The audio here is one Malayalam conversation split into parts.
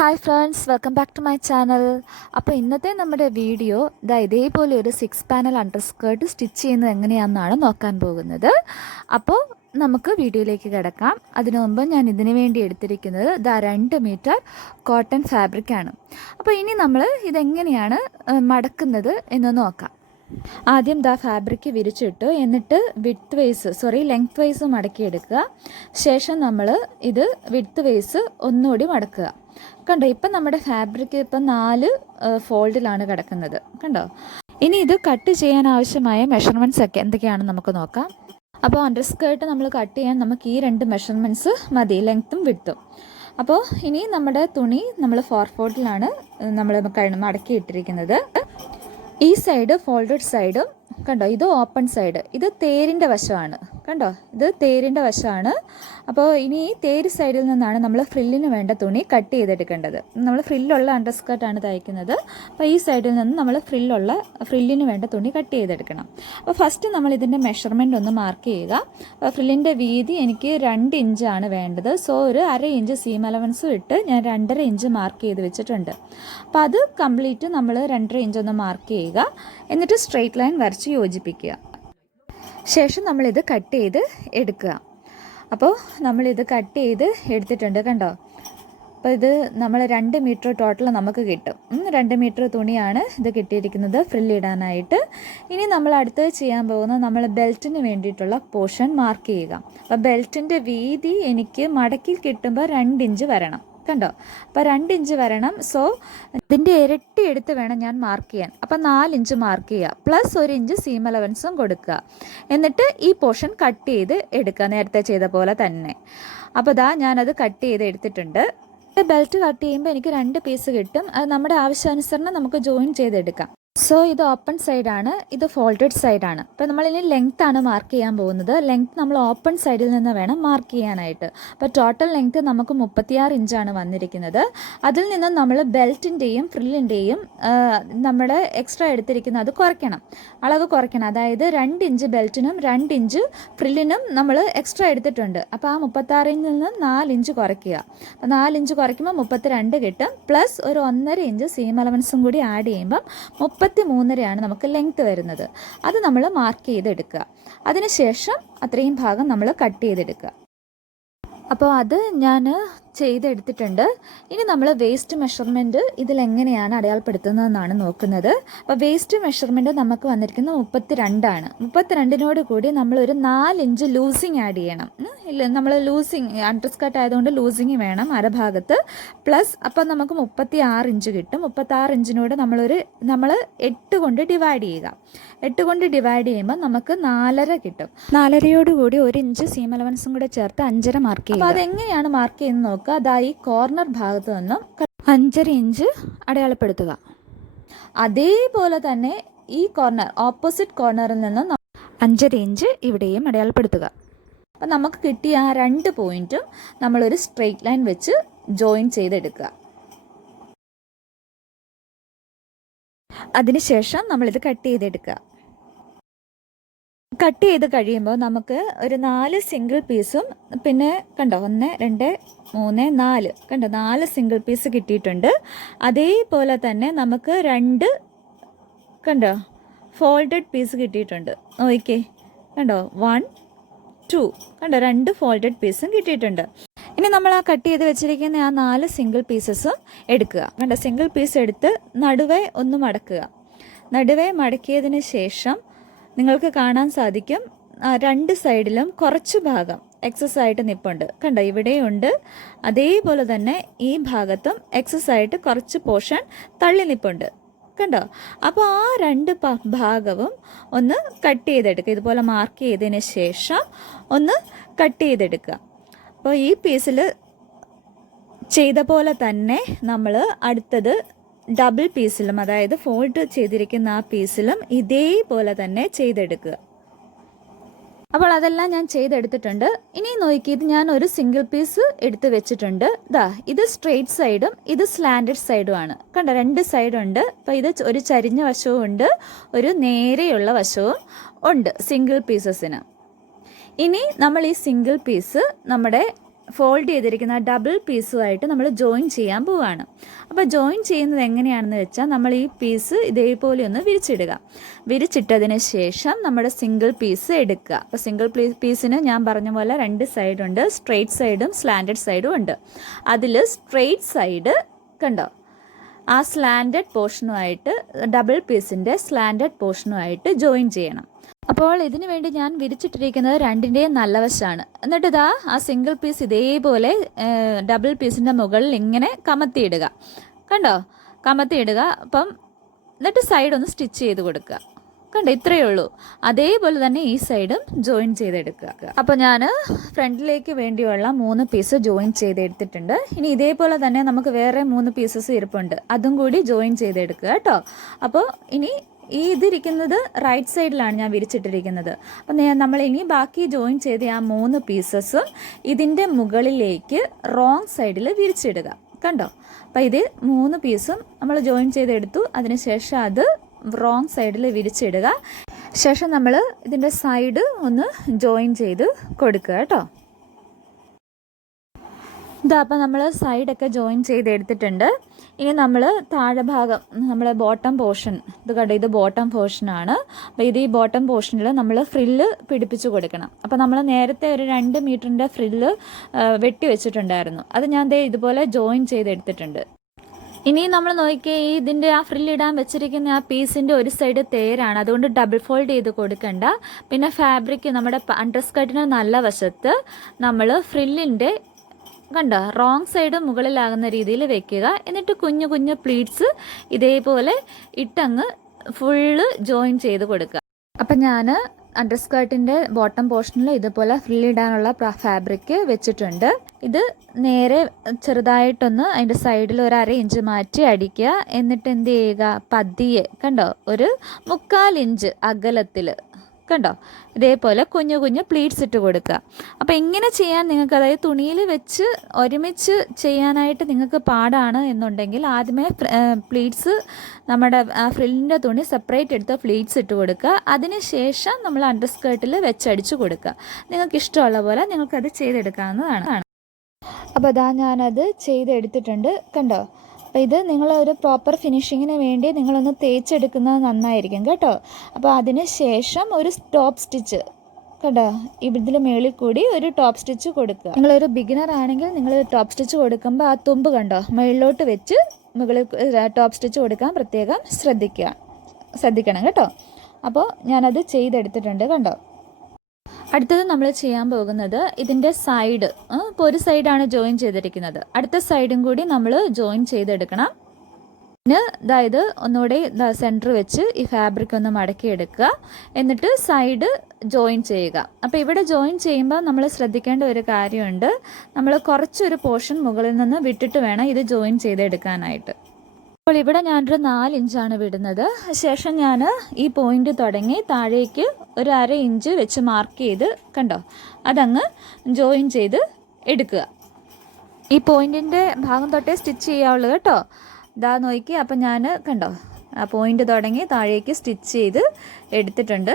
Hi friends, welcome back to my channel. അപ്പോൾ ഇന്നത്തെ നമ്മുടെ വീഡിയോ ഇതേപോലെ ഒരു 6 പാനൽ അണ്ടർസ്കേർട്ട് സ്റ്റിച്ച് ചെയ്യുന്നത് എങ്ങനെയാണെന്നാണ് നോക്കാൻ പോകുന്നത്. അപ്പോൾ നമുക്ക് വീഡിയോയിലേക്ക് കിടക്കാം. അതിനു മുമ്പ് ഞാൻ ഇതിനു വേണ്ടി എടുത്തിരിക്കുന്നത് 2 മീറ്റർ കോട്ടൺ ഫാബ്രിക്കാണ്. അപ്പോൾ ഇനി നമ്മൾ ഇതെങ്ങനെയാണ് മടക്കുന്നത് എന്ന് നോക്കാം. ആദ്യം ഫാബ്രിക് വിരിച്ചിട്ടു, എന്നിട്ട് ലെങ്ത് വൈസ് മടക്കിയെടുക്കുക. ശേഷം നമ്മൾ ഇത് വിഡ്ത്ത് വൈസ് ഒന്നുകൂടി മടക്കുക. കണ്ടോ, ഇപ്പം നമ്മുടെ ഫാബ്രിക് ഇപ്പം 4 ഫോൾഡിലാണ് കിടക്കുന്നത്. കണ്ടോ, ഇനി ഇത് കട്ട് ചെയ്യാൻ ആവശ്യമായ മെഷർമെൻറ്റ്സ് ഒക്കെ എന്തൊക്കെയാണെന്ന് നമുക്ക് നോക്കാം. അപ്പോൾ അണ്ടർസ്കേർട്ട് നമ്മൾ കട്ട് ചെയ്യാൻ നമുക്ക് ഈ 2 മെഷർമെൻറ്റ്സ് മതി, ലെങ്ത്തും വിഡ്ത്തും. അപ്പോൾ ഇനി നമ്മുടെ തുണി നമ്മൾ 4 ഫോൾഡിലാണ് നമ്മൾ മടക്കിയിട്ടിരിക്കുന്നത്. ഈ സൈഡ് ഫോൾഡഡ് സൈഡും കണ്ടോ, ഇത് ഓപ്പൺ സൈഡ്, ഇത് തേരിൻ്റെ വശമാണ്. കണ്ടോ, ഇത് തേരിൻ്റെ വശമാണ്. അപ്പോൾ ഇനി ഈ തേര് സൈഡിൽ നിന്നാണ് നമ്മൾ ഫ്രില്ലിന് വേണ്ട തുണി കട്ട് ചെയ്തെടുക്കേണ്ടത്. നമ്മൾ ഫ്രില്ലുള്ള അണ്ടർസ്കേർട്ടാണ് തയ്ക്കുന്നത്. അപ്പോൾ ഈ സൈഡിൽ നിന്ന് നമ്മൾ ഫ്രില്ലിന് വേണ്ട തുണി കട്ട് ചെയ്തെടുക്കണം. അപ്പോൾ ഫസ്റ്റ് നമ്മൾ ഇതിൻ്റെ മെഷർമെൻ്റ് ഒന്ന് മാർക്ക് ചെയ്യുക. അപ്പോൾ ഫ്രില്ലിൻ്റെ വീതി എനിക്ക് 2 ഇഞ്ചാണ് വേണ്ടത്. സോ ഒരു 1/2 ഇഞ്ച് സീം അലവൻസും ഇട്ട് ഞാൻ 2.5 ഇഞ്ച് മാർക്ക് ചെയ്ത് വെച്ചിട്ടുണ്ട്. അപ്പോൾ അത് കംപ്ലീറ്റ് നമ്മൾ 2.5 ഇഞ്ച് ഒന്ന് മാർക്ക് ചെയ്യുക. എന്നിട്ട് സ്ട്രെയിറ്റ് ലൈൻ വരച്ച് യോജിപ്പിക്കുക. ശേഷം നമ്മളിത് കട്ട് ചെയ്ത് എടുക്കുക. അപ്പോൾ നമ്മളിത് കട്ട് ചെയ്ത് എടുത്തിട്ടുണ്ട്. കണ്ടോ, അപ്പോൾ ഇത് നമ്മൾ 2 മീറ്റർ ടോട്ടൽ നമുക്ക് കിട്ടും. 2 മീറ്റർ തുണിയാണ് ഇത് കിട്ടിയിരിക്കുന്നത് ഫ്രില്ലിടാനായിട്ട്. ഇനി നമ്മൾ അടുത്തത് ചെയ്യാൻ പോകുന്നത് നമ്മൾ ബെൽറ്റിന് വേണ്ടിയിട്ടുള്ള പോർഷൻ മാർക്ക് ചെയ്യുക. അപ്പോൾ ബെൽറ്റിൻ്റെ വീതി എനിക്ക് മടക്കിൽ കിട്ടുമ്പോൾ 2 ഇഞ്ച് വരണം. കണ്ടോ, അപ്പോൾ 2 ഇഞ്ച് വരണം. സോ ഇതിൻ്റെ ഇരട്ടി എടുത്ത് വേണം ഞാൻ മാർക്ക് ചെയ്യാൻ. അപ്പോൾ 4 ഇഞ്ച് മാർക്ക് ചെയ്യുക, പ്ലസ് 1 ഇഞ്ച് സീം അലവൻസും കൊടുക്കുക. എന്നിട്ട് ഈ പോർഷൻ കട്ട് ചെയ്ത് എടുക്കുക, നേരത്തെ ചെയ്ത പോലെ തന്നെ. അപ്പോൾ ഞാനത് കട്ട് ചെയ്ത് എടുത്തിട്ടുണ്ട്. ബെൽറ്റ് കട്ട് ചെയ്യുമ്പോൾ എനിക്ക് 2 പീസ് കിട്ടും. അത് നമ്മുടെ ആവശ്യാനുസരണം നമുക്ക് ജോയിൻ ചെയ്തെടുക്കാം. സോ ഇത് ഓപ്പൺ സൈഡാണ്, ഇത് ഫോൾഡഡ് സൈഡാണ്. അപ്പോൾ നമ്മളിനി ലെങ്ത് ആണ് മാർക്ക് ചെയ്യാൻ പോകുന്നത്. ലെങ്ത് നമ്മൾ ഓപ്പൺ സൈഡിൽ നിന്ന് വേണം മാർക്ക് ചെയ്യാനായിട്ട്. അപ്പോൾ ടോട്ടൽ ലെങ്ത് നമുക്ക് 36 ഇഞ്ചാണ് വന്നിരിക്കുന്നത്. അതിൽ നിന്ന് നമ്മൾ ബെൽറ്റിൻ്റെയും ഫ്രില്ലിൻ്റെയും നമ്മുടെ എക്സ്ട്രാ എടുത്തിരിക്കുന്നത് അത് കുറയ്ക്കണം, അളവ് കുറയ്ക്കണം. അതായത് 2 ഇഞ്ച് ബെൽറ്റിനും 2 ഇഞ്ച് ഫ്രില്ലിനും നമ്മൾ എക്സ്ട്രാ എടുത്തിട്ടുണ്ട്. അപ്പോൾ ആ 36 നിന്ന് 4 ഇഞ്ച് കുറയ്ക്കുക. അപ്പോൾ 4 ഇഞ്ച് കുറയ്ക്കുമ്പോൾ 32 കിട്ടും. പ്ലസ് ഒരു 1.5 ഇഞ്ച് സീം അലവൻസും കൂടി ആഡ് ചെയ്യുമ്പം 33.5 നമുക്ക് ലെങ്ത് വരുന്നത്. അത് നമ്മൾ മാർക്ക് ചെയ്തെടുക്കുക. അതിനുശേഷം അത്രയും ഭാഗം നമ്മൾ കട്ട് ചെയ്തെടുക്കുക. അപ്പോൾ അത് ഞാൻ ചെയ്തെടുത്തിട്ടുണ്ട്. ഇനി നമ്മൾ വേസ്റ്റ് മെഷർമെൻറ്റ് ഇതിലെങ്ങനെയാണ് അടയാളപ്പെടുത്തുന്നതെന്നാണ് നോക്കുന്നത്. അപ്പോൾ വേസ്റ്റ് മെഷർമെൻറ്റ് നമുക്ക് വന്നിരിക്കുന്നത് 32 ആണ്. 32 കൂടി നമ്മളൊരു 4 ഇഞ്ച് ലൂസിങ് ആഡ് ചെയ്യണം. ഇല്ല, നമ്മൾ ലൂസിങ് അണ്ടർസ്കർട്ട് ആയതുകൊണ്ട് ലൂസിങ് വേണം അരഭാഗത്ത്. പ്ലസ് അപ്പോൾ നമുക്ക് 36 ഇഞ്ച് കിട്ടും. 36 ഇഞ്ചിനോട് നമ്മൾ 8 കൊണ്ട് ഡിവൈഡ് ചെയ്യുക. 8 കൊണ്ട് ഡിവൈഡ് ചെയ്യുമ്പോൾ നമുക്ക് 4.5 കിട്ടും. 4.5 കൂടി 1 ഇഞ്ച് സീം അലവൻസും കൂടെ ചേർത്ത് 5.5 മാർക്ക് ചെയ്യുക. അപ്പോൾ അതെങ്ങനെയാണ് മാർക്ക് ചെയ്യുന്നത് നോക്കുക. ഈ കോർണർ ഭാഗത്ത് നിന്നും 5.5 ഇഞ്ച് അടയാളപ്പെടുത്തുക. അതേപോലെ തന്നെ ഈ കോർണർ ഓപ്പോസിറ്റ് കോർണറിൽ നിന്നും 5.5 ഇഞ്ച് ഇവിടെയും അടയാളപ്പെടുത്തുക. അപ്പം നമുക്ക് കിട്ടിയ ആ 2 പോയിന്റും നമ്മളൊരു സ്ട്രെയിറ്റ് ലൈൻ വെച്ച് ജോയിൻ ചെയ്തെടുക്കുക. അതിനുശേഷം നമ്മളിത് കട്ട് ചെയ്തെടുക്കുക. കട്ട് ചെയ്ത് കഴിയുമ്പോൾ നമുക്ക് ഒരു 4 സിംഗിൾ പീസും പിന്നെ കണ്ടോ 1 2 3 4 കണ്ടോ 4 സിംഗിൾ പീസ് കിട്ടിയിട്ടുണ്ട്. അതേപോലെ തന്നെ നമുക്ക് 2 കണ്ടോ ഫോൾഡഡ് പീസ് കിട്ടിയിട്ടുണ്ട്. നോക്കിക്കേ, കണ്ടോ 1 2 കണ്ടോ 2 ഫോൾഡഡ് പീസും കിട്ടിയിട്ടുണ്ട്. ഇനി നമ്മൾ ആ കട്ട് ചെയ്ത് വെച്ചിരിക്കുന്ന ആ 4 സിംഗിൾ പീസസും എടുക്കുക. കണ്ടോ, സിംഗിൾ പീസ് എടുത്ത് നടുവേ ഒന്ന് മടക്കുക. നടുവേ മടക്കിയതിന് ശേഷം നിങ്ങൾക്ക് കാണാൻ സാധിക്കും 2 സൈഡിലും കുറച്ച് ഭാഗം എക്സസ് ആയിട്ട് നിൽപ്പുണ്ട്. കണ്ടോ, ഇവിടെയുണ്ട്. അതേപോലെ തന്നെ ഈ ഭാഗത്തും എക്സസ് ആയിട്ട് കുറച്ച് പോർഷൻ തള്ളി നിൽപ്പുണ്ട്. കണ്ടോ, അപ്പോൾ ആ 2 ഭാഗവും ഒന്ന് കട്ട് ചെയ്തെടുക്കുക. ഇതുപോലെ മാർക്ക് ചെയ്തതിന് ശേഷം ഒന്ന് കട്ട് ചെയ്തെടുക്കുക. അപ്പോൾ ഈ പീസിൽ ചെയ്ത പോലെ തന്നെ നമ്മൾ അടുത്തത് ഡബിൾ പീസിലും, അതായത് ഫോൾഡ് ചെയ്തിരിക്കുന്ന ആ പീസിലും ഇതേപോലെ തന്നെ ചെയ്തെടുക്കുക. അപ്പോൾ അതെല്ലാം ഞാൻ ചെയ്തെടുത്തിട്ടുണ്ട്. ഇനി നോക്കി, ഇത് ഞാൻ ഒരു സിംഗിൾ പീസ് എടുത്ത് വെച്ചിട്ടുണ്ട്. ഇത് സ്ട്രെയിറ്റ് സൈഡും ഇത് സ്ലാൻഡഡ് സൈഡുമാണ്. കണ്ടോ, 2 സൈഡുണ്ട്. അപ്പോൾ ഇത് ഒരു ചരിഞ്ഞ വശവും ഉണ്ട്, ഒരു നേരെയുള്ള വശവും ഉണ്ട് സിംഗിൾ പീസസിന്. ഇനി നമ്മൾ ഈ സിംഗിൾ പീസ് നമ്മുടെ ഫോൾഡ് ചെയ്തിരിക്കുന്ന ഡബിൾ പീസുമായിട്ട് നമ്മൾ ജോയിൻ ചെയ്യാൻ പോവുകയാണ്. അപ്പോൾ ജോയിൻ ചെയ്യുന്നത് എങ്ങനെയാണെന്ന് വെച്ചാൽ നമ്മൾ ഈ പീസ് ഇതേപോലെ ഒന്ന് വിരിച്ചിടുക. വിരിച്ചിട്ടതിന് ശേഷം നമ്മുടെ സിംഗിൾ പീസ് എടുക്കുക. അപ്പോൾ സിംഗിൾ പീസിന് ഞാൻ പറഞ്ഞ പോലെ 2 സൈഡുണ്ട്, സ്ട്രെയിറ്റ് സൈഡും സ്ലാൻഡഡ് സൈഡും ഉണ്ട്. അതിൽ സ്ട്രെയിറ്റ് സൈഡ് കണ്ടോ, ആ സ്ലാൻഡഡ് പോർഷനുമായിട്ട് ഡബിൾ പീസിൻ്റെ സ്ലാൻഡഡ് പോർഷനുമായിട്ട് ജോയിൻ ചെയ്യണം. അപ്പോൾ ഇതിനു വേണ്ടി ഞാൻ വിരിച്ചിട്ടിരിക്കുന്നത് 2ൻ്റെയും നല്ല വശമാണ്. എന്നിട്ട് ഇതാ ആ സിംഗിൾ പീസ് ഇതേപോലെ ഡബിൾ പീസിൻ്റെ മുകളിൽ ഇങ്ങനെ കമത്തിയിടുക. കണ്ടോ, കമത്തിയിടുക. അപ്പം എന്നിട്ട് സൈഡ് ഒന്ന് സ്റ്റിച്ച് ചെയ്ത് കൊടുക്കുക. കണ്ടോ, ഇത്രയേ ഉള്ളൂ. അതേപോലെ തന്നെ ഈ സൈഡും ജോയിൻ ചെയ്തെടുക്കുക. അപ്പോൾ ഞാൻ ഫ്രണ്ടിലേക്ക് വേണ്ടിയുള്ള 3 പീസ് ജോയിൻ ചെയ്തെടുത്തിട്ടുണ്ട്. ഇനി ഇതേപോലെ തന്നെ നമുക്ക് വേറെ 3 പീസസ് ഇരിപ്പുണ്ട്, അതും കൂടി ജോയിൻ ചെയ്തെടുക്കുക കേട്ടോ. അപ്പോൾ ഇനി ഇതിരിക്കുന്നത് റൈറ്റ് സൈഡിലാണ് ഞാൻ വിരിച്ചിട്ടിരിക്കുന്നത്. അപ്പം നമ്മൾ ഇനി ബാക്കി ജോയിൻ ചെയ്ത ആ 3 പീസസും ഇതിൻ്റെ മുകളിലേക്ക് റോങ് സൈഡിൽ വിരിച്ചിടുക. കണ്ടോ, അപ്പം ഇത് 3 പീസും നമ്മൾ ജോയിൻ ചെയ്തെടുത്തു. അതിനുശേഷം അത് റോങ് സൈഡിൽ വിരിച്ചിടുക. ശേഷം നമ്മൾ ഇതിൻ്റെ സൈഡ് ഒന്ന് ജോയിൻ ചെയ്ത് കൊടുക്കുക കേട്ടോ. ഇതാ അപ്പം നമ്മൾ സൈഡൊക്കെ ജോയിൻ ചെയ്തെടുത്തിട്ടുണ്ട്. ഇനി നമ്മൾ താഴെ ഭാഗം, നമ്മുടെ ബോട്ടം പോർഷൻ, ഇത് കണ്ടോ, ഇത് ബോട്ടം പോർഷനാണ്. അപ്പോൾ ഇത് ഈ ബോട്ടം പോർഷനിൽ നമ്മൾ ഫ്രില്ല് പിടിപ്പിച്ച് കൊടുക്കണം. അപ്പോൾ നമ്മൾ നേരത്തെ ഒരു 2 മീറ്ററിൻ്റെ ഫ്രില്ല് വെട്ടി വെച്ചിട്ടുണ്ടായിരുന്നു. അത് ഞാൻ ദേ ഇതുപോലെ ജോയിൻ ചെയ്തെടുത്തിട്ടുണ്ട്. ഇനി നമ്മൾ നോക്കിയേ, ഇതിൻ്റെ ആ ഫ്രില്ലിടാൻ വെച്ചിരിക്കുന്ന ആ പീസിൻ്റെ ഒരു സൈഡ് തേരാണ്, അതുകൊണ്ട് ഡബിൾ ഫോൾഡ് ചെയ്ത് കൊടുക്കണ്ട. പിന്നെ ഫാബ്രിക് നമ്മുടെ അണ്ടർസ്കർട്ടിന് നല്ല വശത്ത് നമ്മൾ ഫ്രില്ലിൻ്റെ കണ്ടോ റോങ് സൈഡ് മുകളിലാകുന്ന രീതിയിൽ വെക്കുക. എന്നിട്ട് കുഞ്ഞു കുഞ്ഞു പ്ലീറ്റ്സ് ഇതേപോലെ ഇട്ടങ്ങ് ഫുള്ള് ജോയിൻ ചെയ്ത് കൊടുക്കുക. അപ്പം ഞാൻ അണ്ടർസ്കർട്ടിൻ്റെ ബോട്ടം പോർഷനിൽ ഇതുപോലെ ഫ്രില്ലിടാനുള്ള ഫാബ്രിക് വെച്ചിട്ടുണ്ട്. ഇത് നേരെ ചെറുതായിട്ടൊന്ന് അതിൻ്റെ സൈഡിൽ ഒരു 1/2 ഇഞ്ച് മാറ്റി അടിക്കുക. എന്നിട്ട് എന്ത് ചെയ്യുക, പതിയെ കണ്ടോ ഒരു 1/4 ഇഞ്ച് അകലത്തിൽ കണ്ടോ ഇതേപോലെ കുഞ്ഞു കുഞ്ഞു പ്ലീറ്റ്സ് ഇട്ട് കൊടുക്കുക. അപ്പോൾ ഇങ്ങനെ ചെയ്യാൻ നിങ്ങൾക്ക്, അതായത് തുണിയിൽ വെച്ച് ഒരുമിച്ച് ചെയ്യാനായിട്ട് നിങ്ങൾക്ക് പാടാണ് എന്നുണ്ടെങ്കിൽ ആദ്യമേ പ്ലീറ്റ്സ് നമ്മുടെ ഫ്രില്ലിൻ്റെ തുണി സെപ്പറേറ്റ് എടുത്ത് പ്ലീറ്റ്സ് ഇട്ട് കൊടുക്കുക. അതിനുശേഷം നമ്മൾ അണ്ടർസ്കേർട്ടിൽ വെച്ചടിച്ച് കൊടുക്കുക. നിങ്ങൾക്ക് ഇഷ്ടമുള്ള പോലെ നിങ്ങൾക്കത് ചെയ്തെടുക്കാവുന്നതാണ്. അപ്പോൾ അതാ ഞാനത് ചെയ്തെടുത്തിട്ടുണ്ട്. കണ്ടോ, അപ്പോൾ ഇത് നിങ്ങളൊരു പ്രോപ്പർ ഫിനിഷിങ്ങിന് വേണ്ടി നിങ്ങളൊന്ന് തേച്ചെടുക്കുന്നത് നന്നായിരിക്കും കേട്ടോ. അപ്പോൾ അതിന് ശേഷം ഒരു ടോപ്പ് സ്റ്റിച്ച് കണ്ടോ, ഇതിൽ മേളിൽ കൂടി ഒരു ടോപ്പ് സ്റ്റിച്ച് കൊടുക്കുക. നിങ്ങളൊരു ബിഗിനർ ആണെങ്കിൽ നിങ്ങൾ ടോപ്പ് സ്റ്റിച്ച് കൊടുക്കുമ്പോൾ ആ തുമ്പ് കണ്ടോ മുകളിലോട്ട് വെച്ച് മുകളിൽ ടോപ്പ് സ്റ്റിച്ച് കൊടുക്കാൻ പ്രത്യേകം ശ്രദ്ധിക്കണം കേട്ടോ. അപ്പോൾ ഞാനത് ചെയ്തെടുത്തിട്ടുണ്ട് കണ്ടോ. അടുത്തത് നമ്മൾ ചെയ്യാൻ പോകുന്നത് ഇതിൻ്റെ സൈഡ്, ഇപ്പോൾ ഒരു സൈഡാണ് ജോയിൻ ചെയ്തിരിക്കുന്നത്, അടുത്ത സൈഡും കൂടി നമ്മൾ ജോയിൻ ചെയ്തെടുക്കണം. പിന്നെ അതായത് ഒന്നുകൂടി സെൻറ്റർ വെച്ച് ഈ ഫാബ്രിക് ഒന്ന് മടക്കിയെടുക്കുക. എന്നിട്ട് സൈഡ് ജോയിൻ ചെയ്യുക. അപ്പോൾ ഇവിടെ ജോയിൻ ചെയ്യുമ്പോൾ നമ്മൾ ശ്രദ്ധിക്കേണ്ട ഒരു കാര്യമുണ്ട്, നമ്മൾ കുറച്ചൊരു പോർഷൻ മുകളിൽ നിന്ന് വിട്ടിട്ട് വേണം ഇത് ജോയിൻ ചെയ്തെടുക്കാനായിട്ട്. അപ്പോൾ ഇവിടെ ഞാനൊരു 4 ഇഞ്ചാണ് വിടുന്നത്. ശേഷം ഞാൻ ഈ പോയിന്റ് തുടങ്ങി താഴേക്ക് ഒരു 1/2 ഇഞ്ച് വെച്ച് മാർക്ക് ചെയ്ത് കണ്ടോ അതങ്ങ് ജോയിൻ ചെയ്ത് എടുക്കുക. ഈ പോയിന്റിൻ്റെ ഭാഗം തൊട്ടേ സ്റ്റിച്ച് ചെയ്യാവുള്ളൂ കേട്ടോ. ഇതാ നോക്കി, അപ്പം ഞാൻ കണ്ടോ ആ പോയിന്റ് തുടങ്ങി താഴേക്ക് സ്റ്റിച്ച് ചെയ്ത് എടുത്തിട്ടുണ്ട്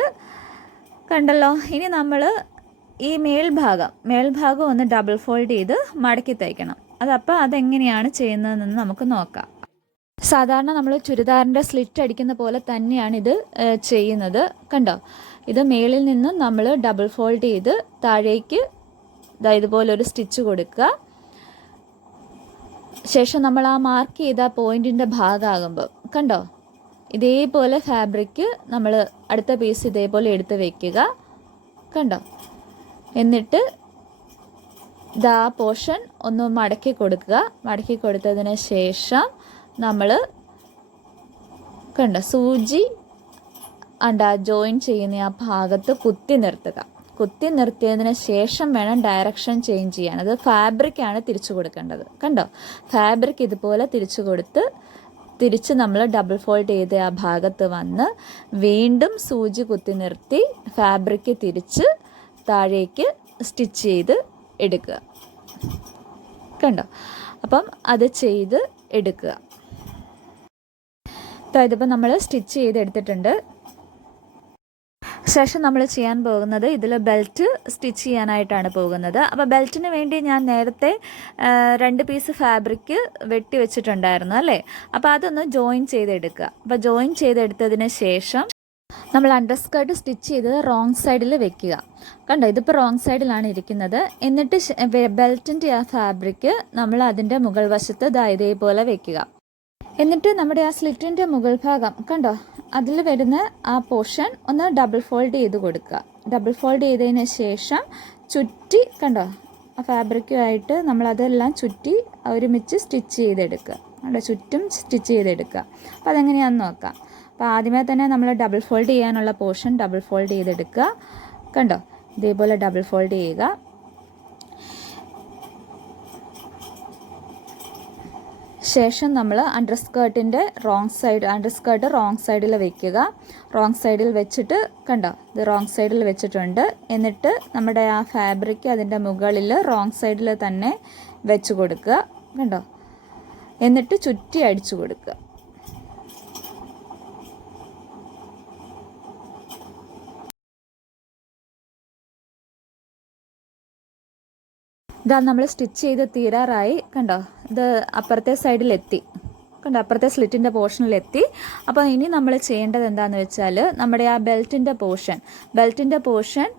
കണ്ടല്ലോ. ഇനി നമ്മൾ ഈ മേൽഭാഗം ഒന്ന് ഡബിൾ ഫോൾഡ് ചെയ്ത് മടക്കി തയ്ക്കണം. അതപ്പോൾ അതെങ്ങനെയാണ് ചെയ്യുന്നതെന്ന് നമുക്ക് നോക്കാം. സാധാരണ നമ്മൾ ചുരിദാറിൻ്റെ സ്ലിറ്റ് അടിക്കുന്ന പോലെ തന്നെയാണ് ഇത് ചെയ്യുന്നത് കണ്ടോ. ഇത് മേളിൽ നിന്ന് നമ്മൾ ഡബിൾ ഫോൾഡ് ചെയ്ത് താഴേക്ക് ഇതുപോലൊരു സ്റ്റിച്ച് കൊടുക്കുക. ശേഷം നമ്മൾ ആ മാർക്ക് ചെയ്ത പോയിന്റിൻ്റെ ഭാഗമാകുമ്പോൾ കണ്ടോ ഇതേപോലെ ഫാബ്രിക് നമ്മൾ അടുത്ത പീസ് ഇതേപോലെ എടുത്ത് വയ്ക്കുക കണ്ടോ. എന്നിട്ട് ഇതാ പോർഷൻ ഒന്ന് മടക്കി കൊടുക്കുക. മടക്കി കൊടുത്തതിന് ശേഷം നമ്മൾ കണ്ട സൂചി ജോയിൻ ചെയ്യുന്ന ആ ഭാഗത്ത് കുത്തി നിർത്തിയതിന് ശേഷം വേണം ഡയറക്ഷൻ ചേഞ്ച് ചെയ്യാൻ. അത് ഫാബ്രിക്കാണ് തിരിച്ചു കൊടുക്കേണ്ടത് കണ്ടോ. ഫാബ്രിക് ഇതുപോലെ തിരിച്ച് നമ്മൾ ഡബിൾ ഫോൾഡ് ചെയ്ത ആ ഭാഗത്ത് വന്ന് വീണ്ടും സൂചി കുത്തി നിർത്തി ഫാബ്രിക് തിരിച്ച് താഴേക്ക് സ്റ്റിച്ച് ചെയ്ത് എടുക്കുക കണ്ടോ. അപ്പം അത് ചെയ്ത് എടുക്കുക. ഇതിപ്പോൾ നമ്മൾ സ്റ്റിച്ച് ചെയ്തെടുത്തിട്ടുണ്ട്. ശേഷം നമ്മൾ ചെയ്യാൻ പോകുന്നത് ഇതിൽ ബെൽറ്റ് സ്റ്റിച്ച് ചെയ്യാനായിട്ടാണ് പോകുന്നത്. അപ്പോൾ ബെൽറ്റിന് വേണ്ടി ഞാൻ നേരത്തെ 2 പീസ് ഫാബ്രിക് വെട്ടി വെച്ചിട്ടുണ്ടായിരുന്നു അല്ലേ. അപ്പോൾ അതൊന്ന് ജോയിൻ ചെയ്തെടുക്കുക. അപ്പോൾ ജോയിൻ ചെയ്തെടുത്തതിന് ശേഷം നമ്മൾ അണ്ടർസ്കേർട്ട് സ്റ്റിച്ച് ചെയ്ത് റോങ് സൈഡിൽ വെക്കുക. കണ്ടോ, ഇതിപ്പോൾ റോങ് സൈഡിലാണ് ഇരിക്കുന്നത്. എന്നിട്ട് ബെൽറ്റിൻ്റെ ആ ഫാബ്രിക് നമ്മൾ അതിൻ്റെ മുകൾ വശത്ത് ഇതേപോലെ വെക്കുക. എന്നിട്ട് നമ്മുടെ ആ സ്ലിറ്റിൻ്റെ മുകൾ ഭാഗം കണ്ടോ, അതിൽ വരുന്ന ആ പോർഷൻ ഒന്ന് ഡബിൾ ഫോൾഡ് ചെയ്ത് കൊടുക്കുക. ഡബിൾ ഫോൾഡ് ചെയ്തതിന് ശേഷം ചുറ്റി കണ്ടോ, ആ ഫാബ്രിക്കുമായിട്ട് നമ്മളതെല്ലാം ചുറ്റി ഒരുമിച്ച് സ്റ്റിച്ച് ചെയ്തെടുക്കുക. കണ്ടോ, ചുറ്റും സ്റ്റിച്ച് ചെയ്തെടുക്കുക. അപ്പോൾ അതെങ്ങനെയാണെന്ന് നോക്കാം. അപ്പോൾ ആദ്യമേ തന്നെ നമ്മൾ ഡബിൾ ഫോൾഡ് ചെയ്യാനുള്ള പോർഷൻ ഡബിൾ ഫോൾഡ് ചെയ്തെടുക്കുക. കണ്ടോ, ഇതേപോലെ ഡബിൾ ഫോൾഡ് ചെയ്യുക. ശേഷം നമ്മൾ അണ്ടർസ്കേർട്ട് റോങ് സൈഡിൽ വെക്കുക. റോങ് സൈഡിൽ വെച്ചിട്ട് കണ്ടോ, ഇത് റോങ് സൈഡിൽ വെച്ചിട്ടുണ്ട്. എന്നിട്ട് നമ്മുടെ ആ ഫാബ്രിക് അതിൻ്റെ മുകളിൽ റോങ് സൈഡിൽ തന്നെ വെച്ച് കൊടുക്കുക. കണ്ടോ, എന്നിട്ട് ചുറ്റി അടിച്ചു കൊടുക്കുക. ഇതാ നമ്മൾ സ്റ്റിച്ച് ചെയ്ത് തീരാറായി. കണ്ടോ, ഇത് അപ്പുറത്തെ സൈഡിലെത്തി. കണ്ടോ, അപ്പുറത്തെ സ്ലിറ്റിൻ്റെ പോർഷനിലെത്തി. അപ്പോൾ ഇനി നമ്മൾ ചെയ്യേണ്ടത് എന്താണെന്ന് വെച്ചാൽ നമ്മുടെ ആ ബെൽറ്റിൻ്റെ പോർഷൻ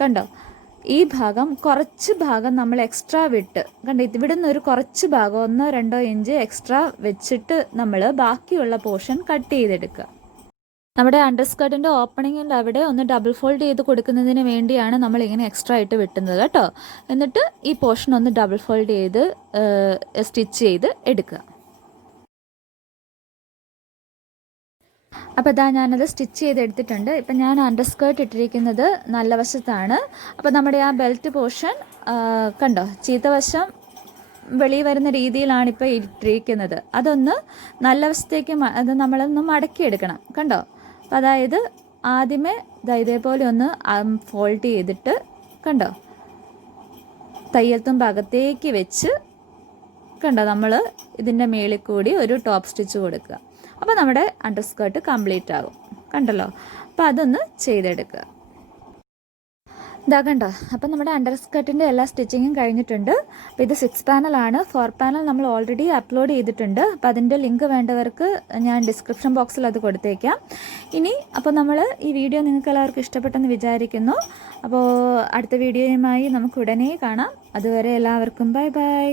കണ്ടോ, ഈ ഭാഗം കുറച്ച് ഭാഗം നമ്മൾ എക്സ്ട്രാ വിട്ട് കണ്ടോ, ഇവിടെ നിന്ന് ഒരു കുറച്ച് ഭാഗം 1-2 ഇഞ്ച് എക്സ്ട്രാ വെച്ചിട്ട് നമ്മൾ ബാക്കിയുള്ള പോർഷൻ കട്ട് ചെയ്തെടുക്കുക. നമ്മുടെ അണ്ടർസ്കേർട്ടിൻ്റെ ഓപ്പണിങ്ങിൻ്റെ അവിടെ ഒന്ന് ഡബിൾ ഫോൾഡ് ചെയ്ത് കൊടുക്കുന്നതിന് വേണ്ടിയാണ് നമ്മൾ ഇങ്ങനെ എക്സ്ട്രാ ആയിട്ട് വെട്ടുന്നത് കേട്ടോ. എന്നിട്ട് ഈ പോർഷൻ ഒന്ന് ഡബിൾ ഫോൾഡ് ചെയ്ത് സ്റ്റിച്ച് ചെയ്ത് എടുക്കുക. അപ്പോൾ ഇതാ ഞാനത് സ്റ്റിച്ച് ചെയ്തെടുത്തിട്ടുണ്ട്. ഇപ്പം ഞാൻ അണ്ടർസ്കേർട്ട് ഇട്ടിരിക്കുന്നത് നല്ല വശത്താണ്. അപ്പോൾ നമ്മുടെ ആ ബെൽറ്റ് പോർഷൻ കണ്ടോ, ചീത്തവശം വെളി വരുന്ന രീതിയിലാണ് ഇപ്പോൾ ഇട്ടിരിക്കുന്നത്. അതൊന്ന് നല്ല വശത്തേക്ക് അത് നമ്മളൊന്ന് മടക്കിയെടുക്കണം. കണ്ടോ, അപ്പോൾ അതായത് ആദ്യമേ ഇതേപോലെ ഒന്ന് ഫോൾഡ് ചെയ്തിട്ട് കണ്ടോ, തയ്യൽ തുമ്പ് അകത്തേക്ക് വെച്ച് കണ്ടോ, നമ്മൾ ഇതിൻ്റെ മേളിൽ കൂടി ഒരു ടോപ്പ് സ്റ്റിച്ച് കൊടുക്കുക. അപ്പോൾ നമ്മുടെ അണ്ടർസ്കേർട്ട് കംപ്ലീറ്റ് ആകും. കണ്ടല്ലോ, അപ്പോൾ അതൊന്ന് ചെയ്തെടുക്കുക. ഇതാ കണ്ടോ, അപ്പം നമ്മുടെ അണ്ടർസ്കേർട്ടിൻ്റെ എല്ലാ സ്റ്റിച്ചിങ്ങും കഴിഞ്ഞിട്ടുണ്ട്. അപ്പോൾ ഇത് 6 പാനലാണ്. 4 പാനൽ നമ്മൾ ഓൾറെഡി അപ്ലോഡ് ചെയ്തിട്ടുണ്ട്. അപ്പോൾ അതിൻ്റെ ലിങ്ക് വേണ്ടവർക്ക് ഞാൻ ഡിസ്ക്രിപ്ഷൻ ബോക്സിൽ അത് കൊടുത്തേക്കാം. ഇനി അപ്പോൾ നമ്മൾ ഈ വീഡിയോ നിങ്ങൾക്ക് എല്ലാവർക്കും ഇഷ്ടപ്പെട്ടെന്ന് വിചാരിക്കുന്നു. അപ്പോൾ അടുത്ത വീഡിയോയുമായി നമുക്ക് ഉടനെ കാണാം. അതുവരെ എല്ലാവർക്കും ബൈ ബൈ.